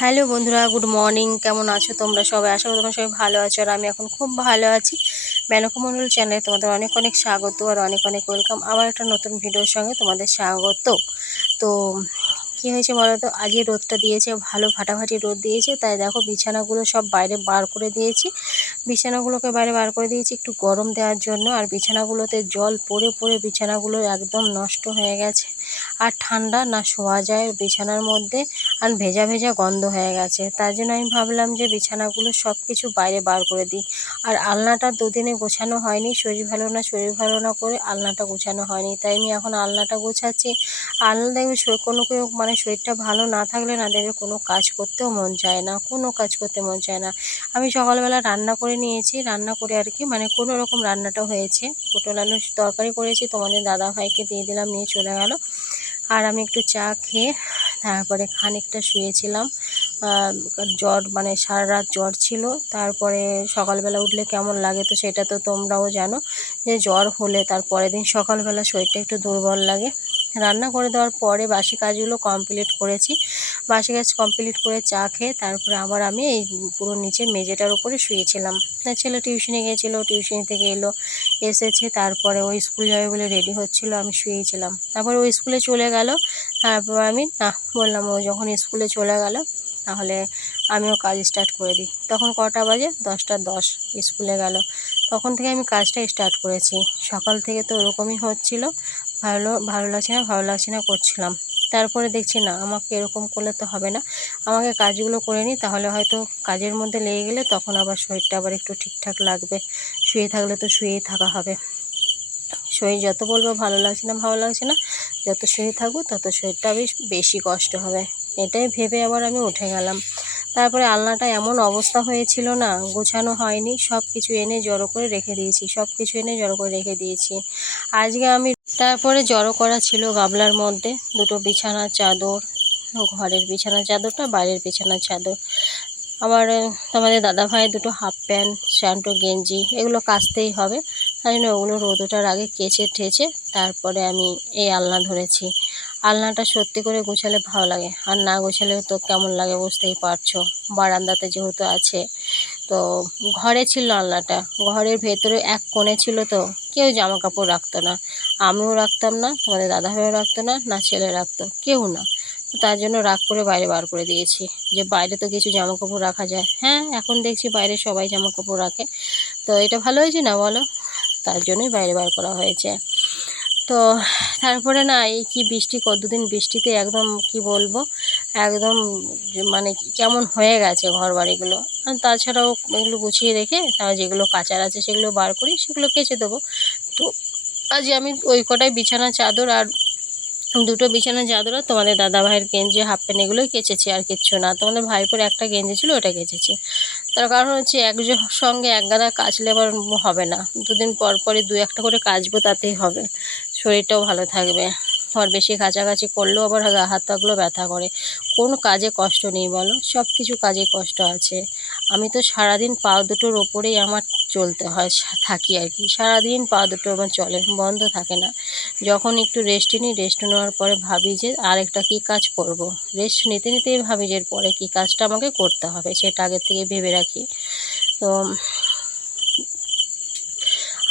Hello বন্ধুরা, good morning. কেমন আছো তোমরা সবাই? আশা করি তোমরা সবাই ভালো আছো আর আমি এখন খুব ভালো আছি। ব্যানকমন্ডল চ্যানেলে তোমাদের অনেক অনেক স্বাগত আর অনেক অনেক ওয়েলকাম। আবার একটা নতুন ভিডিওর সঙ্গে তোমাদের স্বাগত। তো কি হয়েছে তো আজকে রোদটা দিয়েছে, ভালো ফাটাফাটি রোদ দিয়েছে। তাই দেখো বিছানাগুলো সব বাইরে বার করে দিয়েছি। বিছানাগুলোকে বাইরে বার করে দিয়েছি একটু গরম দেওয়ার জন্য। আর বিছানাগুলোতে জল পড়ে পড়ে বিছানাগুলো একদম নষ্ট হয়ে গেছে। আর ঠান্ডা না শোয়া যায় বিছানার মধ্যে। আর ভেজা ভেজা গন্ধ হয়ে গেছে। তার জন্য আমি ভাবলাম যে বিছানাগুলো সব কিছু বাইরে বার করে দিই। আর আলনাটা দুদিনে গোছানো হয়নি। শরীর ভালো না শরীর ভালো না করে আলনাটা গোছানো হয়নি। তাই আমি এখন আলনাটা গোছাচ্ছি। আলনা দেখবে কোনো কেউ মানে শরীরটা ভালো না থাকলে না দেখবে কোনো কাজ করতেও মন চায় না, কোনো কাজ করতে মন চায় না। আমি সকালবেলা রান্না করে নিয়েছি, রান্না করে আর কি মানে কোনো রকম রান্নাটা হয়েছে। পটল আলুর তরকারি করেছি, তোমাদের দাদা ভাইকে দিয়ে দিলাম, নিয়ে চলে গেল। আর আমি একটু চা খেয়ে তারপরে খানিকটা শুয়েছিলাম। জ্বর মানে সারা রাত জ্বর ছিল। তারপরে সকালবেলা উঠলে কেমন লাগে তো সেটা তো তোমরাও জানো। যে জ্বর হলে তার পরের দিন সকালবেলা শরীরটা একটু দুর্বল লাগে। রান্না করে দেওয়ার পরে বাসি কাজগুলো কমপ্লিট করেছি। বাসি কাজ কমপ্লিট করে চা খেয়ে তারপরে আবার আমি এই পুরো নিচে মেঝেটার উপরে শুয়েছিলাম। ছেলে টিউশনে গিয়েছিল টিউশনি থেকে এলো, এসেছে, তারপরে ওই স্কুল যাবে বলে রেডি হচ্ছিল, আমি শুয়েছিলাম। তারপর ওই স্কুলে চলে গেল, তারপর আমি, না, বললাম ও যখন স্কুলে চলে গেল, তাহলে আমিও কাজ স্টার্ট করে দিই। তখন কটা বাজে? দশটা দশ স্কুলে গেল। তখন থেকে আমি কাজটা স্টার্ট করেছি। সকাল থেকে তো ওরকমই হচ্ছিল। ভালো ভালো লাগছে না, ভালো লাগছে না করছিলাম। তারপরে দেখছি, না, আমাকে এরকম করলে তো হবে না। আমাকে কাজগুলো করে নিই, তাহলে হয়তো কাজের মধ্যে লেগে গেলে তখন আবার শরীরটা আবার একটু ঠিকঠাক লাগবে। শুয়ে থাকলে তো শুয়েই থাকা হবে। শরীর যত বলব ভালো লাগছে না, ভালো লাগছে না, যত শুয়ে থাকব তত শরীরটা বেশ, বেশি কষ্ট হবে। এটাই ভেবে আবার আমি উঠে গেলাম। তারপরে আলনাটা এমন অবস্থা হয়েছিল না, গোছানো হয়নি সব কিছু এনে জড়ো করে রেখে দিয়েছি সব কিছু এনে জড়ো করে রেখে দিয়েছি। আজকে আমি তারপরে জড়ো করা ছিল গামলার মধ্যে, দুটো বিছানার চাদর, ঘরের বিছানার চাদরটা বাইরের বিছানার চাদর। আবার তোমাদের দাদা ভাই দুটো হাফ প্যান্ট স্যান্টো গেঞ্জি, এগুলো কাচতেই হবে। তাই জন্য ওগুলো রোদ ওঠার আগে কেচে ঠেচে তারপরে আমি এই আলনা ধরেছি। আলনাটা সত্যি করে গোছালে ভালো লাগে, আর না গোছালে তো কেমন লাগে বুঝতেই পারছ। বারান্দাতে যেহেতু আছে, তো ঘরে ছিল আলনাটা। ঘরের ভেতরে এক কোণে ছিল তো, কেউ জামা কাপড় রাখতো না। আমিও রাখতাম না, তোমাদের দাদা ভাইও রাখতো না না ছেলে রাখতো, কেউ না। তো তার জন্য রাগ করে বাইরে বার করে দিয়েছি, যে বাইরে তো কিছু জামা কাপড় রাখা যায়। হ্যাঁ এখন দেখছি বাইরে সবাই জামা কাপড় রাখে। তো এটা ভালো হয়েছে না বলো? তার জন্যই বাইরে বার করা হয়েছে। তো তারপরে না এই কি বৃষ্টি, কতদিন বৃষ্টিতে একদম কি বলব, একদম মানে কেমন হয়ে গেছে ঘর বাড়িগুলো তাছাড়াও এগুলো গুছিয়ে রেখে তার যেগুলো কাচার আছে সেগুলো বার করি, সেগুলো কেচে দেবো। তো আজ আমি ওই কটাই বিছানা, চাদর আর দুটো চাদর আর তোমাদের দাদা ভাইয়ের গেঞ্জি, হাফ প্যান্ট এগুলোই কেচেছি আর কিচ্ছু না। তোমাদের ভাইপোর একটা গেঞ্জি ছিল, ওটা কেচেছি। তার কারণ হচ্ছে একজন সঙ্গে এক গাদা কাচলে আবার হবে না। দুদিন পর পরই দু একটা করে কাচবো তাতেই হবে। শরীরটাও ভালো থাকবে। আর বেশি কাছাকাছি করলেও আবার হাত পাগুলো ব্যথা করে। কোনো কাজে কষ্ট নেই বলো সব কিছু কাজে কষ্ট আছে। আমি তো সারাদিন পা দুটোর ওপরেই আমার চলতে হয় থাকি আর কি। সারাদিন পা দুটো আমার চলে, বন্ধ থাকে না। যখন একটু রেস্ট নিই রেস্ট নেওয়ার পরে ভাবি যে আরেকটা কী কাজ করব। রেস্ট নিতে নিতেই ভাবি যে পরে কী কাজটা আমাকে করতে হবে, সেটা আগের থেকে ভেবে রাখি। তো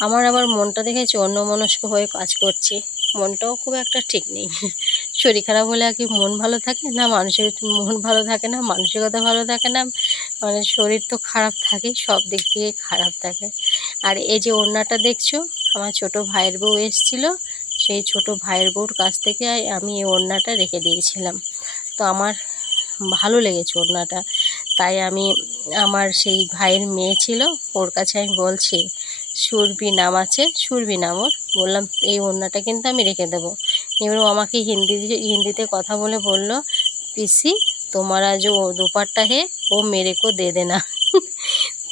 আমার আবার মনটা দেখেছি অন্যমনস্ক হয়ে কাজ করছি। মনটাও খুব একটা ঠিক নেই। শরীর খারাপ হলে আর কি মন ভালো থাকে না মানুষের মন ভালো থাকে না, মানসিকতা ভালো থাকে না মানে শরীর তো খারাপ থাকে, সব দিক থেকে খারাপ থাকে। আর এই যে ওড়নাটা দেখছ, আমার ছোট ভাইয়ের বউ এসেছিল, সেই ছোট ভাইয়ের বউর কাছ থেকে আমি এই ওড়নাটা রেখে দিয়েছিলাম। তো আমার ভালো লেগেছে ওড়নাটা। তাই আমি, আমার সেই ভাইয়ের মেয়ে ছিল, ওর কাছে আমি বলছি সুরবি নাম আছে, সুরভি নাম ওর। বললাম, এই ওড়নাটা কিন্তু আমি রেখে দেবো। এবার ও আমাকে হিন্দি হিন্দিতে কথা বলে বলল, পিসি, তোমারা যে ও দুপাট্টা হে, ও মেরে কো দে না।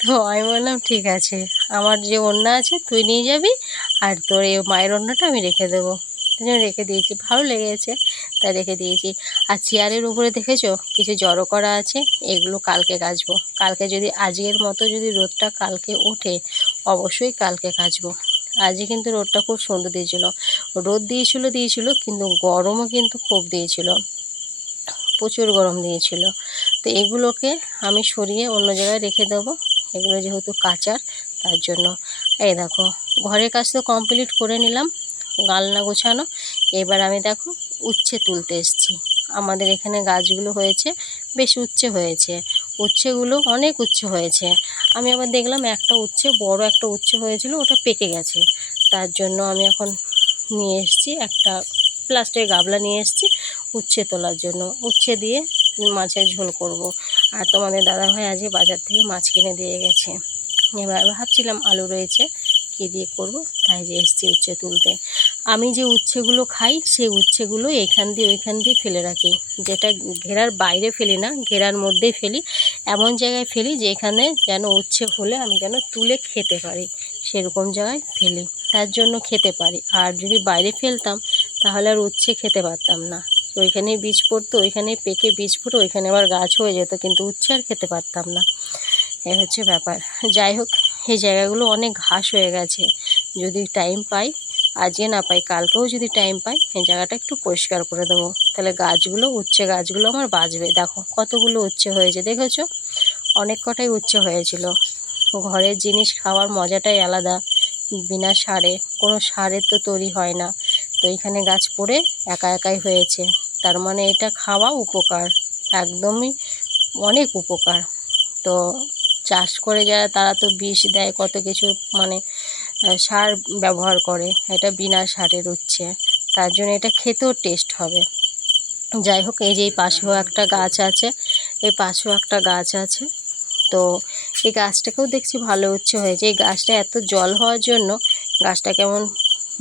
তো আমি বললাম, ঠিক আছে, আমার যে ওড়না আছে, তুই নিয়ে যাবি, আর তোর এই মায়ের ওড়নাটা আমি রেখে দেবো। রেখে দিয়েছি, ভালো লেগেছে, তাই রেখে দিয়েছি। আর চেয়ারের উপরে দেখেছ, কিছু জড়ো করা আছে, এগুলো কালকে কাচবো। কালকে যদি, আজকের মতো যদি রোদটা কালকে ওঠে, অবশ্যই কালকে কাচবো। আজকে কিন্তু রোদটা খুব সুন্দর দিয়েছিল। রোদ দিয়েছিল দিয়েছিল, কিন্তু গরমও কিন্তু খুব দিয়েছিল। প্রচুর গরম দিয়েছিল। তো এগুলোকে আমি সরিয়ে অন্য জায়গায় রেখে দেবো। এগুলো যেহেতু কাঁচার তার জন্য। এই দেখো, ঘরের কাজ তো কমপ্লিট করে নিলাম, গালনা গোছানো। এবার আমি দেখো, উচ্ছে তুলতে এসেছি। আমাদের এখানে গাছগুলো হয়েছে, বেশ উচ্ছে হয়েছে। উচ্ছেগুলো অনেক উচ্ছে হয়েছে। আমি আবার দেখলাম একটা উচ্ছে, বড় একটা উচ্ছে হয়েছিল, ওটা পেকে গেছে। তার জন্য আমি এখন নিয়ে এসছি একটা প্লাস্টিকের গাবলা নিয়ে এসছি উচ্ছে তোলার জন্য। উচ্ছে দিয়ে মাছের ঝোল করব। আর তোমাদের দাদাভাই আজকে বাজার থেকে মাছ কিনে দিয়ে গেছে। এবার ভাবছিলাম আলু রয়েছে কী দিয়ে করব। তাই যে এসছি উচ্ছে তুলতে। আমি যে উচ্ছেগুলো খাই, সেই উচ্ছেগুলো এখান দিয়ে ওইখান দিয়ে ফেলে রাখি। যেটা ঘেরার বাইরে ফেলি না, ঘেরার মধ্যেই ফেলি। এমন জায়গায় ফেলি যেখানে যেন উচ্ছে হলে আমি যেন তুলে খেতে পারি। সেরকম জায়গায় ফেলি। তার জন্য খেতে পারি। আর যদি বাইরে ফেলতাম, তাহলে আর উচ্ছে খেতে পারতাম না। তো ওইখানেই বীজ পড়তো ওইখানেই পেকে বীজ ফুটো, ওইখানে আবার গাছ হয়ে যেত, কিন্তু উচ্ছে আর খেতে পারতাম না। এ হচ্ছে ব্যাপার। যাই হোক এই জায়গাগুলো অনেক ঘাস হয়ে গেছে। যদি টাইম পাই আজকে না পাই, কালকেও যদি টাইম পাই, এই জায়গাটা একটু পরিষ্কার করে দেবো। তাহলে গাছগুলো, উচ্ছে গাছগুলো আমার বাঁচবে। দেখো, কতগুলো উচ্ছে হয়েছে, দেখেছ? অনেক কটাই উচ্ছে হয়েছিল। ঘরের জিনিস খাওয়ার মজাটাই আলাদা। বিনা সারে, কোনো সারের তো তৈরি হয় না। তো এখানে গাছ পড়ে একা একাই হয়েছে। তার মানে এটা খাওয়া উপকার। একদমই অনেক উপকার। তো চাষ করে যারা তারা তো বিষ দেয় কত কিছু মানে সার ব্যবহার করে এটা বিনা সারের উচ্ছে তার জন্য এটা খেতেও টেস্ট হবে। যাই হোক এই যে এই পাশেও একটা গাছ আছে এই পাশেও একটা গাছ আছে। তো এই গাছটাকেও দেখছি ভালো উচ্ছে হয়েছে। এই গাছটা এত জল হওয়ার জন্য গাছটা কেমন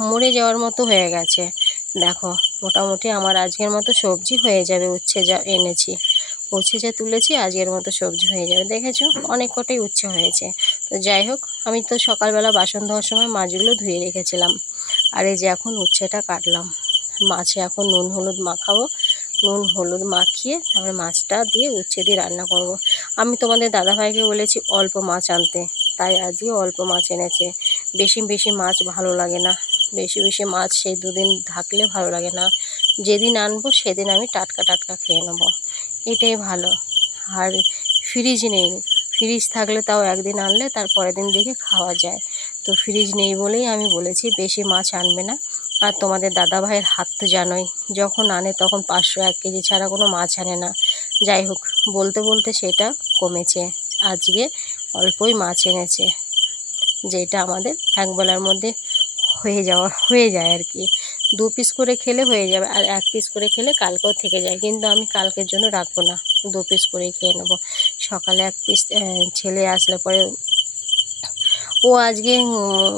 মরে যাওয়ার মতো হয়ে গেছে। দেখো মোটামুটি আমার আজকের মতো সবজি হয়ে যাবে উচ্ছে যা এনেছি। উচ্ছে যা তুলেছি আজকের মতো সবজি হয়ে যাবে। দেখেছ? অনেক কটাই উচ্ছে হয়েছে। তো যাই হোক, আমি তো সকালবেলা বাসন ধোয়ার সময় মাছগুলো ধুয়ে রেখেছিলাম। আর এই যে এখন উচ্ছেটা কাটলাম। মাছে এখন নুন হলুদ মাখাবো। নুন হলুদ মাখিয়ে তারপরে মাছটা দিয়ে উচ্ছে দিয়ে রান্না করব। আমি তোমাদের দাদাভাইকে বলেছি অল্প মাছ আনতে। তাই আজকে অল্প মাছ এনেছে। বেশি বেশি মাছ ভালো লাগে না। বেশি বেশি মাছ সেই দুদিন থাকলে ভালো লাগে না। যেদিন আনব সেদিন আমি টাটকা টাটকা খেয়ে নেব। এটাই ভালো। আর ফ্রিজ নেই। ফ্রিজ থাকলে তাও একদিন আনলে তার পরের দিন দেখে খাওয়া যায়। তো ফ্রিজ নেই বলেই আমি বলেছি, বেশি মাছ আনবে না। আর তোমাদের দাদা ভাইয়ের হাত তো জানোই, যখন আনে তখন পাঁচশো এক কেজি ছাড়া কোনো মাছ আনে না। যাই হোক, বলতে বলতে সেটা কমেছে। আজকে অল্পই মাছ এনেছে, যেটা আমাদের একবেলার মধ্যে হয়ে যাওয়া, হয়ে যায় আর কি দু পিস করে খেলে হয়ে যাবে আর এক পিস করে খেলে কালকেও থেকে যায়। কিন্তু আমি কালকের জন্য রাখব না। দু পিস করেই খেয়ে নেব। সকালে এক পিস ছেলে আসলে পরে ও আজকে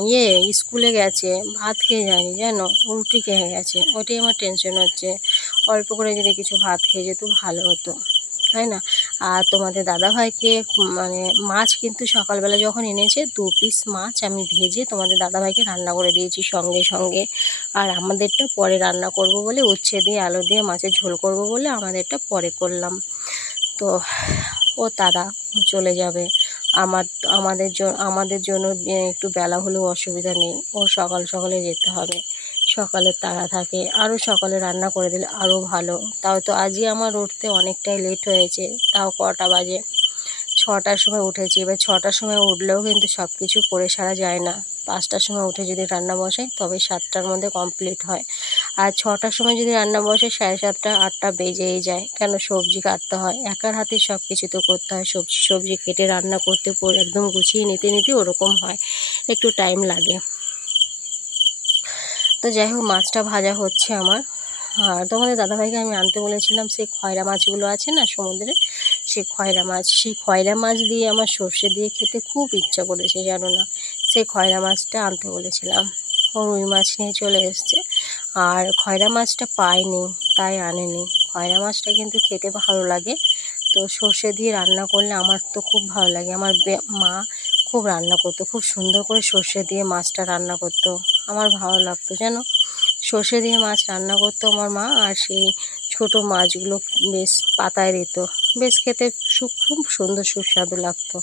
ইয়ে স্কুলে গেছে, ভাত খেয়ে যায়নি জানো? উল্টি খেয়ে গেছে। ওটাই আমার টেনশন হচ্ছে। অল্প করে যদি কিছু ভাত খেয়ে যেত ভালো হতো। তাই না? আর তোমাদের দাদাভাইকে মানে মাছ কিন্তু সকালবেলা যখন এনেছে, দু পিস মাছ আমি ভেজে তোমাদের দাদাভাইকে রান্না করে দিয়েছি সঙ্গে সঙ্গে। আর আমাদেরটা পরে রান্না করব বলে, উচ্ছে দিয়ে আলু দিয়ে মাছের ঝোল করব বলে আমাদেরটা পরে করলাম। তো, ও দাদা চলে যাবে। আমার, আমাদের জন্য আমাদের জন্য একটু বেলা হলেও অসুবিধা নেই। ও সকাল সকালে যেতে হবে। সকালে তাড়া থাকে। আরও সকালে রান্না করে দিলে আরও ভালো। তাও তো আজই আমার উঠতে অনেকটাই লেট হয়েছে। তাও কটা বাজে? ছটার সময় উঠেছি। এবার ছটার সময় উঠলেও কিন্তু সব কিছু করে সারা যায় না। পাঁচটার সময় উঠে যদি রান্না বসাই, তবে সাতটার মধ্যে কমপ্লিট হয়। আর ছটার সময় যদি রান্না বসে সাড়ে সাতটা, আটটা বেজেই যায়। কেন? সবজি কাটতে হয়। একার হাতে সব কিছু তো করতে হয়। সবজি সবজি কেটে রান্না করতে একদম গুছিয়ে নিতে নিতে ওরকম হয়। একটু টাইম লাগে। তো যাই হোক, মাছটা ভাজা হচ্ছে আমার। আর তোমাদের দাদাভাইকে আমি আনতে বলেছিলাম, সেই খয়রা মাছগুলো আছে না সমুদ্রে, সেই খয়রা মাছ। সেই খয়রা মাছ দিয়ে আমার সর্ষে দিয়ে খেতে খুব ইচ্ছা করেছে, জানো না? সেই খয়রা মাছটা আনতে বলেছিলাম। ও রুই মাছ নিয়ে চলে এসছে। আর খয়রা মাছটা পায়নি, তাই আনেনি। খয়রা মাছটা কিন্তু খেতে ভালো লাগে। তো সর্ষে দিয়ে রান্না করলে আমার তো খুব ভালো লাগে। আমার মা খুব রান্না করতো, খুব সুন্দর করে সর্ষে দিয়ে মাছটা রান্না করতো। আমার ভালো লাগতো যেন সর্ষে দিয়ে মাছ রান্না করতো আমার মা আর সেই ছোট মাছগুলো বেশ পাতায় দিত। বেশ খেতে খুব সুন্দর সুস্বাদু লাগতো।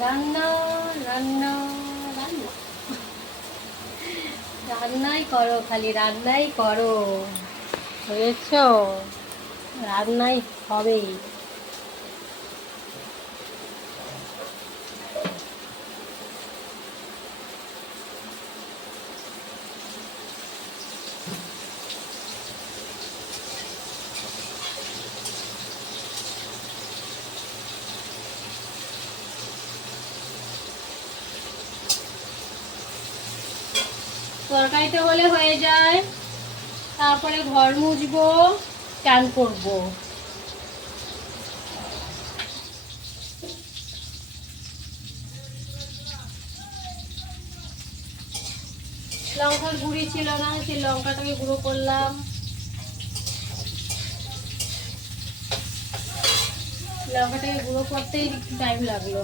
রান্না রান্না। রান্নাই করো খালি রান্নাই করো। হয়েছ? রান্নাই হবেই তরকারিটা হলে হয়ে যায় তারপরে ঘর মুছবো চান করব। লঙ্কার গুঁড়ি ছিল না, সেই লঙ্কাটাকে গুঁড়ো করলাম। লঙ্কাটাকে গুঁড়ো করতেই টাইম লাগল।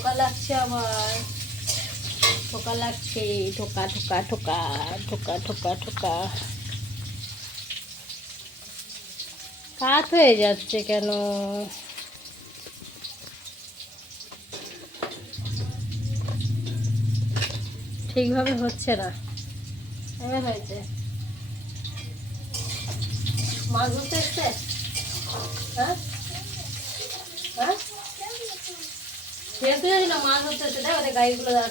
ঠোকা লাগছে আমার। ঠোকা লাগছে, ঠোকা ঠোকা ঠোকা ঠোকা ঠোকা ঠোকা। কাত হয়ে যাচ্ছে কেন? ঠিকভাবে হচ্ছে না। এবার হয়েছে। মাছ ধরতে হ্যাঁ? মাছ ওদের গাড়িগুলো দাঁড়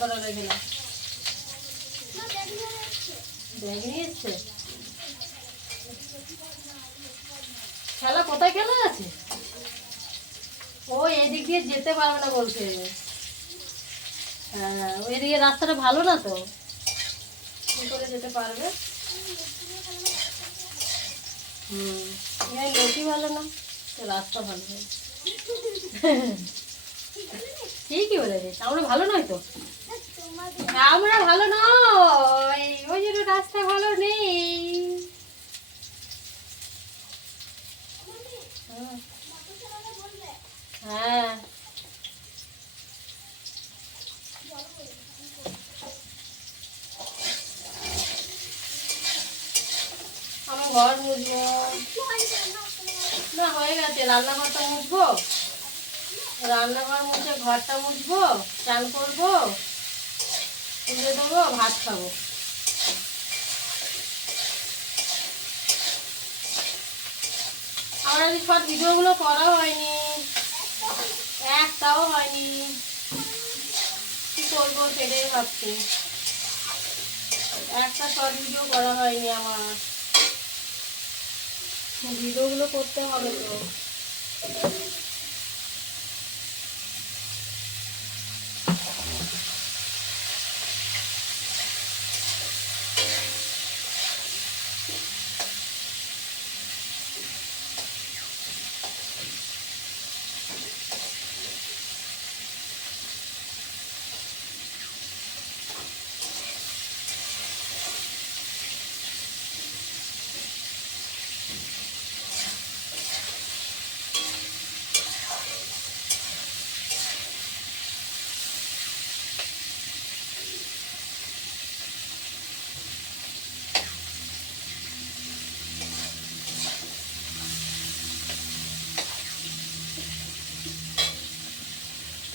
খেলা কোথায় খেলা আছে? ও, এদিক যেতে পারবে না বলছে। হ্যাঁ ওইদিকে রাস্তাটা ভালো না তো? কি করে যেতে পারবে? হুম লোকই ভালো না রাস্তা ভালো। ঠিকই বলেছিস আমরা ভালো নয় তো? আমরা ভালো নয়, ওই জন্য রাস্তা ভালো নেই। হ্যাঁ। আমি ঘর মুছবো। না, হয়ে গেছে, রান্নাঘরটা মুছবো। রান্নাঘর মুছে, ঘরটা মুছবো, চান করব, তুলে দেবো, ভাত খাব। আমার আজকে সব ভিডিওগুলো করা হয়নি। একটাও হয়নি। কি করব সেটাই ভাবছি। একটা শর্ট ভিডিও করা হয়নি আমার। ভিডিওগুলো করতে হবে তো।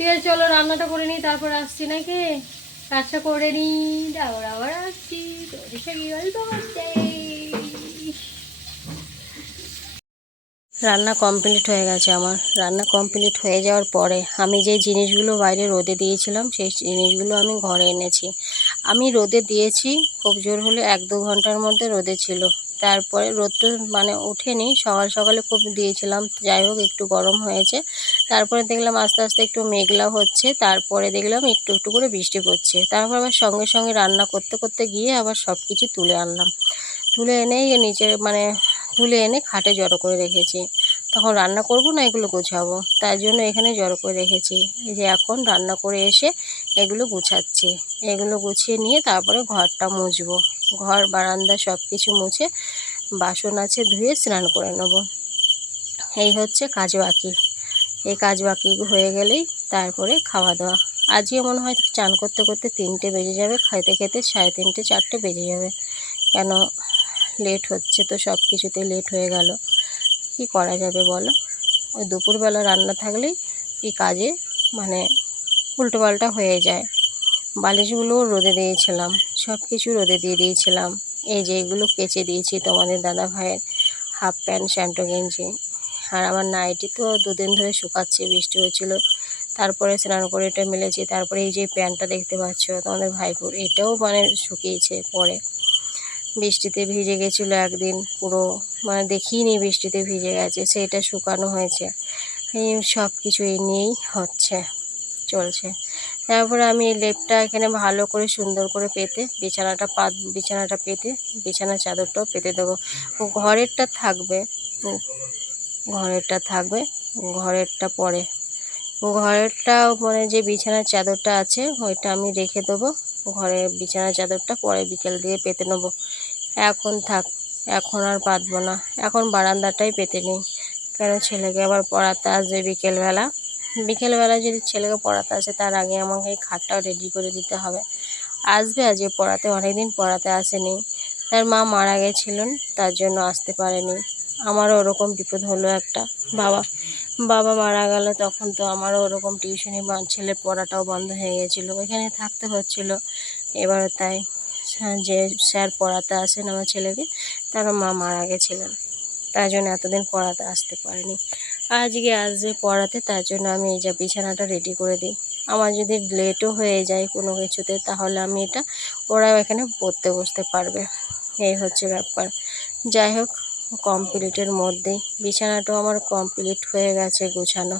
ঠিক আছে চলো রান্নাটা করে নিই, তারপর আসছি নাকি? কাজটা করে নিই, তারপর আবার আসছি। রান্না কমপ্লিট হয়ে গেছে আমার। রান্না কমপ্লিট হয়ে যাওয়ার পরে আমি যে জিনিসগুলো বাইরে রোদে দিয়েছিলাম, সেই জিনিসগুলো আমি ঘরে এনেছি। আমি রোদে দিয়েছি, খুব জোর হলে এক দু ঘণ্টার মধ্যে রোদে ছিল। তারপরে রোদটা মানে ওঠেনি, সকাল সকালে খুব দিয়েছিলাম, যাই হোক একটু গরম হয়েছে। তারপরে দেখলাম আস্তে আস্তে একটু মেঘলা হচ্ছে, তারপরে দেখলাম একটু একটু করে বৃষ্টি পড়ছে। তারপর আবার সঙ্গে সঙ্গে রান্না করতে করতে গিয়ে আবার সব কিছু তুলে আনলাম। তুলে এনেই নিচে মানে তুলে এনে খাটে জড়ো করে রেখেছি। তখন রান্না করব না এগুলো গোছাবো। তার জন্য এখানে জড়ো করে রেখেছি। এই যে এখন রান্না করে এসে এগুলো গুছাচ্ছি। এগুলো গুছিয়ে নিয়ে তারপরে ঘরটা মুছবো। ঘর, বারান্দা সব কিছু মুছে বাসন আছে ধুয়ে স্নান করে নেব। এই হচ্ছে কাজ বাকি এই কাজ বাকি হয়ে গেলেই তারপরে খাওয়া দাওয়া আজকে মনে হয় চান করতে করতে তিনটে বেজে যাবে। খাইতে খেতে সাড়ে তিনটে, চারটে বেজে যাবে। কেন? লেট হচ্ছে তো সব কিছুতে লেট হয়ে গেল। কি করা যাবে বলো? ওই দুপুরবেলা রান্না থাকলেই এই কাজে মানে উল্টোপাল্টা হয়ে যায়। বালিশগুলোও রোদে দিয়েছিলাম সব কিছু রোদে দিয়ে দিয়েছিলাম। এই যে এগুলো কেচে দিয়েছি তোমাদের দাদা ভাইয়ের হাফ প্যান্ট, স্যান্টো গেঞ্জি। আর আমার নাইটি তো দুদিন ধরে শুকাচ্ছে, বৃষ্টি হয়েছিল। তারপরে স্নান করে এটা মেলেছি। তারপরে এই যে প্যান্টটা দেখতে পাচ্ছ তোমাদের ভাইপুর এটাও মানে শুকিয়েছে পরে। বৃষ্টিতে ভিজে গেছিল একদিন, পুরো মানে দেখিনি বৃষ্টিতে ভিজে গেছে, সেটা শুকানো হয়েছে। এই সব কিছু এই নিয়েই হচ্ছে, চলছে। তারপরে আমি এই লেপটা এখানে ভালো করে সুন্দর করে পেতে, বিছানাটা পাত বিছানাটা পেতে, বিছানার চাদরটাও পেতে দেবো। ঘরেরটা থাকবে ঘরেরটা থাকবে, ঘরেরটা পরে। ঘরেরটা মানে যে বিছানার চাদরটা আছে, ওইটা আমি রেখে দেবো, ঘরে বিছানার চাদরটা পরে বিকেল দিয়ে পেতে নেব। এখন থাক, এখন আর পাতবো না। এখন বারান্দাটাই পেতে নিই। কেন ছেলেকে আবার পড়াতে আসবে বিকেলবেলা? বিকেলবেলা যদি ছেলেকে পড়াতে আসে, তার আগে আমাকে এই খাটটাও রেডি করে দিতে হবে। আসবে আজকে পড়াতে, অনেকদিন পড়াতে আসেনি। তার মা মারা গেছিলেন, তার জন্য আসতে পারেনি। আমারও ওরকম বিপদ হলো একটা। বাবা বাবা মারা গেল, তখন তো আমারও ওরকম টিউশনি ছেলের পড়াটাও বন্ধ হয়ে গেছিল। ওইখানে থাকতে হচ্ছিল। এবারও তাই। যে, স্যার পড়াতে আসেন আমার ছেলেকে। তার মা মারা গেছিলেন। তার জন্য এতদিন পড়াতে আসতে পারেনি। আজকে আসবে পড়াতে, তার জন্য আমি এই যে বিছানাটা রেডি করে দিই। আমার যদি লেটও হয়ে যায় কোনো কিছুতে, তাহলে আমি এটা ওরাও এখানে পড়তে বসতে পারবে। এই হচ্ছে ব্যাপার। যাই হোক কমপ্লিটের মধ্যেই। বিছানাটাও আমার কমপ্লিট হয়ে গেছে গোছানো।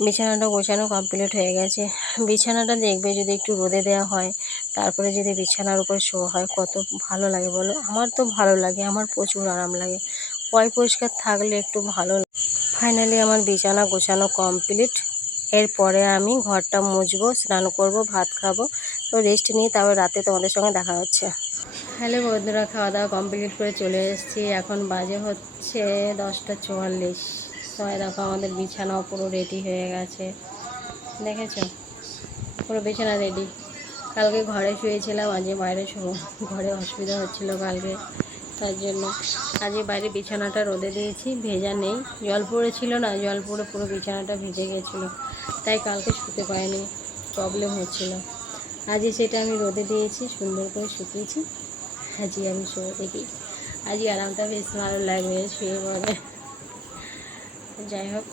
বিছানাটা গোছানো কমপ্লিট হয়ে গেছে। বিছানাটা দেখবে যদি একটু রোদে দেওয়া হয় তারপরে যদি বিছানার উপর শোয়া হয়, কত ভালো লাগে বলো? আমার তো ভালো লাগে, আমার প্রচুর আরাম লাগে। পয় পরিষ্কার থাকলে একটু ভালো ফাইনালি আমার বিছানা গোছানো কমপ্লিট এরপরে আমি ঘরটা মুছবো, স্নান করব, ভাত খাব। তো রেস্ট নিয়ে তারপর রাতে তোমাদের সঙ্গে দেখা হচ্ছে। হ্যালো বন্ধুরা খাওয়া দাওয়া কমপ্লিট করে চলে এসেছি। এখন বাজে হচ্ছে দশটা চুয়াল্লিশ। সবাই দেখো, আমাদের বিছানাও পুরো রেডি হয়ে গেছে। দেখেছ? পুরো বিছানা রেডি কালকে ঘরে শুয়েছিলাম আজকে বাইরে ঘরে অসুবিধা হচ্ছিল কালকে, তার জন্য আজকে বাইরে বিছানাটা রোদে দিয়েছি, ভেজা নেই, জল পড়েছিল না, জল পড়ে পুরো বিছানাটা ভিজে গেছিল, তাই কালকে শুতে পারিনি প্রবলেম হচ্ছিল। আজকে সেটা আমি রোদে দিয়েছি, সুন্দর করে শুকিয়েছি আজকে আমি শুয়ে দেখি আজকে আরামটা বেশ ভালো লাগবে শুয়ে পড়ে। যাই হোক,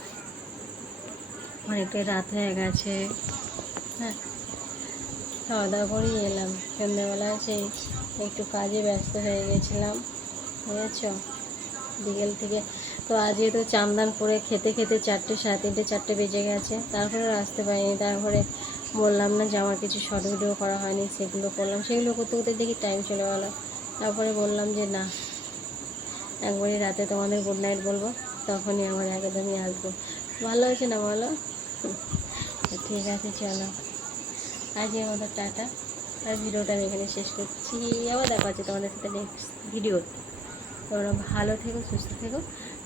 অনেকটাই রাত হয়ে গেছে হ্যাঁ। খাওয়া দাওয়া করেই এলাম। সন্ধ্যেবেলা সেই একটু কাজে ব্যস্ত হয়ে গেছিলাম, বুঝেছ? বিকেল থেকে। তো আজকে তো চান্দান করে খেতে খেতে চারটে, সাড়ে তিনটে, চারটে বেজে গেছে, তারপরে আসতে পারিনি। তারপরে বললাম না যে আমার কিছু শর্ট ভিডিও করা হয়নি, সেগুলো করলাম। সেগুলো করতে করতে দেখি টাইম চলে গেল। তারপরে বললাম যে না, একবারই রাতে তোমাদের গুড নাইট বলব, তখনই আমার একদমই আসব। ভালো হয়েছে না বলো? ঠিক আছে, চলো। আজকের মতো টাটা। আর ভিডিওটা আমি এখানে শেষ করছি। আবার দেখা হচ্ছে তোমাদের সাথে নেক্সট ভিডিও তোমরা ভালো থেকো, সুস্থ থেকো।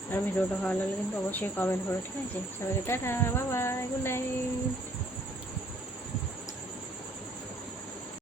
আর ভিডিওটা ভালো লাগলে কিন্তু অবশ্যই কমেন্ট করো ঠিক আছে? সবাইকে টাটা বাবা গুড নাইট